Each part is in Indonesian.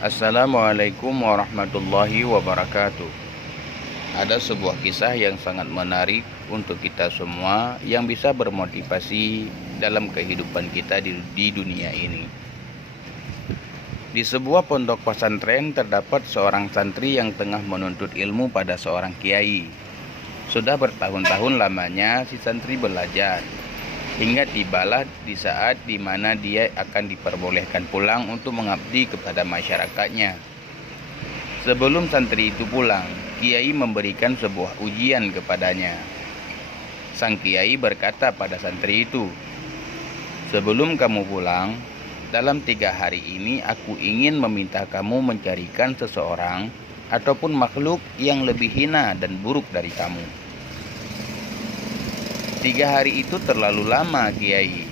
Assalamualaikum warahmatullahi wabarakatuh. Ada sebuah kisah yang sangat menarik untuk kita semua yang bisa bermotivasi dalam kehidupan kita di dunia ini. Di sebuah pondok pesantren terdapat seorang santri yang tengah menuntut ilmu pada seorang kiai. Sudah bertahun-tahun lamanya si santri belajar, hingga tibalah di saat di mana dia akan diperbolehkan pulang untuk mengabdi kepada masyarakatnya. Sebelum santri itu pulang, kiai memberikan sebuah ujian kepadanya. Sang kiai berkata pada santri itu, "Sebelum kamu pulang, dalam 3 hari ini aku ingin meminta kamu mencarikan seseorang ataupun makhluk yang lebih hina dan buruk dari kamu." 3 hari itu terlalu lama, Kiai.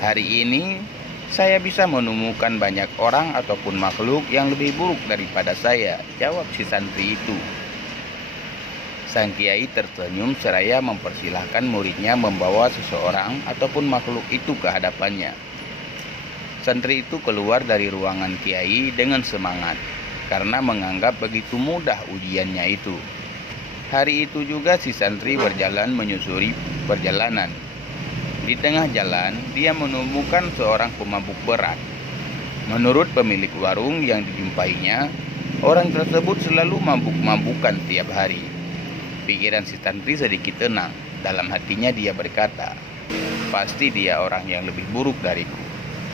Hari ini saya bisa menemukan banyak orang ataupun makhluk yang lebih buruk daripada saya, jawab si santri itu. Sang Kiai tersenyum seraya mempersilahkan muridnya membawa seseorang ataupun makhluk itu ke hadapannya. Santri itu keluar dari ruangan Kiai dengan semangat karena menganggap begitu mudah ujiannya itu. Hari itu juga si santri berjalan menyusuri perjalanan. Di tengah jalan, dia menemukan seorang pemabuk berat. Menurut pemilik warung yang dijumpainya, orang tersebut selalu mabuk-mabukan tiap hari. Pikiran si santri sedikit tenang. Dalam hatinya dia berkata, "Pasti dia orang yang lebih buruk dariku.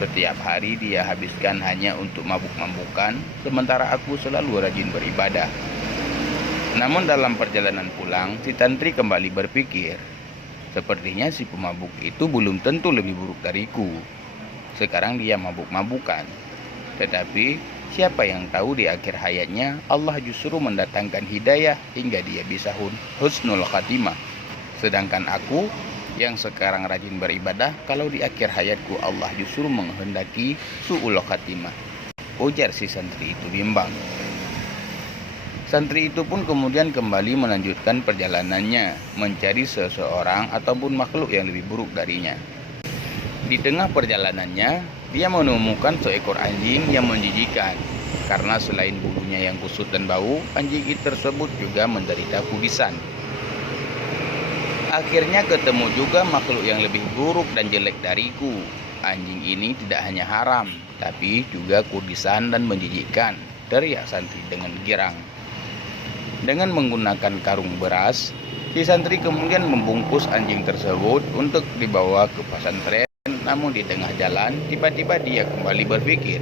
Setiap hari dia habiskan hanya untuk mabuk-mabukan, sementara aku selalu rajin beribadah." Namun dalam perjalanan pulang, si santri kembali berpikir, sepertinya si pemabuk itu belum tentu lebih buruk dariku. Sekarang dia mabuk-mabukan. Tetapi siapa yang tahu di akhir hayatnya Allah justru mendatangkan hidayah hingga dia bisa husnul khatimah. Sedangkan aku yang sekarang rajin beribadah, kalau di akhir hayatku Allah justru menghendaki su'ul khatimah. Ujar si santri itu bimbang. Santri itu pun kemudian kembali melanjutkan perjalanannya, mencari seseorang ataupun makhluk yang lebih buruk darinya. Di tengah perjalanannya, dia menemukan seekor anjing yang menjijikkan. Karena selain bulunya yang kusut dan bau, anjing itu tersebut juga menderita kudisan. Akhirnya ketemu juga makhluk yang lebih buruk dan jelek dariku. Anjing ini tidak hanya haram, tapi juga kudisan dan menjijikkan, teriak santri dengan girang. Dengan menggunakan karung beras, si santri kemudian membungkus anjing tersebut untuk dibawa ke pesantren. Namun di tengah jalan, tiba-tiba dia kembali berpikir,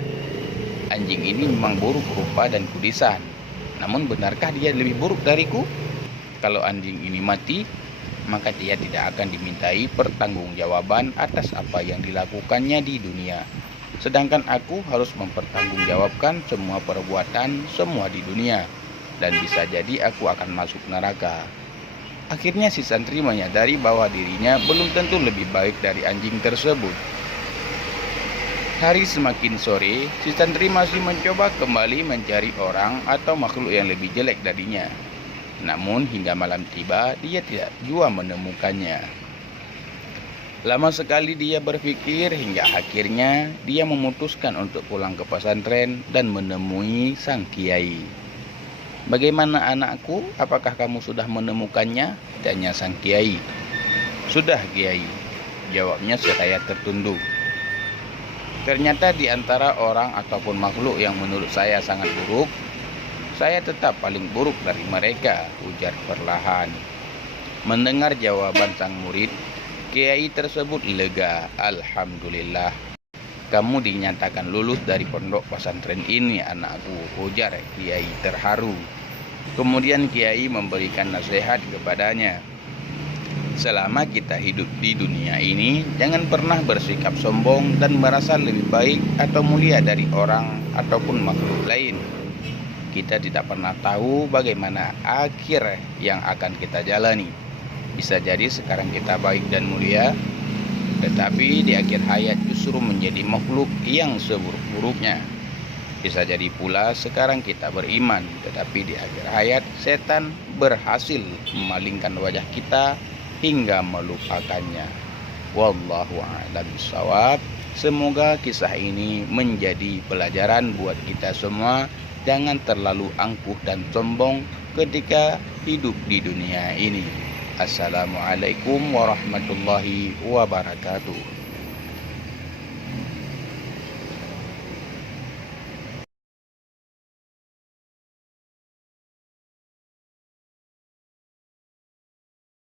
anjing ini memang buruk rupa dan kudisan. Namun benarkah dia lebih buruk dariku? Kalau anjing ini mati, maka dia tidak akan dimintai pertanggungjawaban atas apa yang dilakukannya di dunia. Sedangkan aku harus mempertanggungjawabkan semua perbuatan semua di dunia. Dan bisa jadi aku akan masuk neraka. Akhirnya si santri menyadari bahwa dirinya belum tentu lebih baik dari anjing tersebut. Hari semakin sore, si santri masih mencoba kembali mencari orang atau makhluk yang lebih jelek darinya. Namun hingga malam tiba, dia tidak jua menemukannya. Lama sekali dia berpikir hingga akhirnya dia memutuskan untuk pulang ke pesantren dan menemui sang kiai. "Bagaimana anakku? Apakah kamu sudah menemukannya?" tanya sang kiai. "Sudah, Kiai," jawabnya seraya tertunduk. "Ternyata di antara orang ataupun makhluk yang menurut saya sangat buruk, saya tetap paling buruk dari mereka," ujar perlahan. Mendengar jawaban sang murid, kiai tersebut lega. "Alhamdulillah, kamu dinyatakan lulus dari pondok pesantren ini, anakku," ujar kiai terharu. Kemudian kiai memberikan nasihat kepadanya. Selama kita hidup di dunia ini, jangan pernah bersikap sombong dan merasa lebih baik atau mulia dari orang ataupun makhluk lain. Kita tidak pernah tahu bagaimana akhir yang akan kita jalani. Bisa jadi sekarang kita baik dan mulia, tetapi di akhir hayat justru menjadi makhluk yang seburuk-buruknya. Bisa jadi pula sekarang kita beriman, tetapi di akhir hayat setan berhasil memalingkan wajah kita hingga melupakannya. Wallahu a'lam bishawab. Semoga kisah ini menjadi pelajaran buat kita semua. Jangan terlalu angkuh dan sombong ketika hidup di dunia ini. Assalamualaikum warahmatullahi wabarakatuh.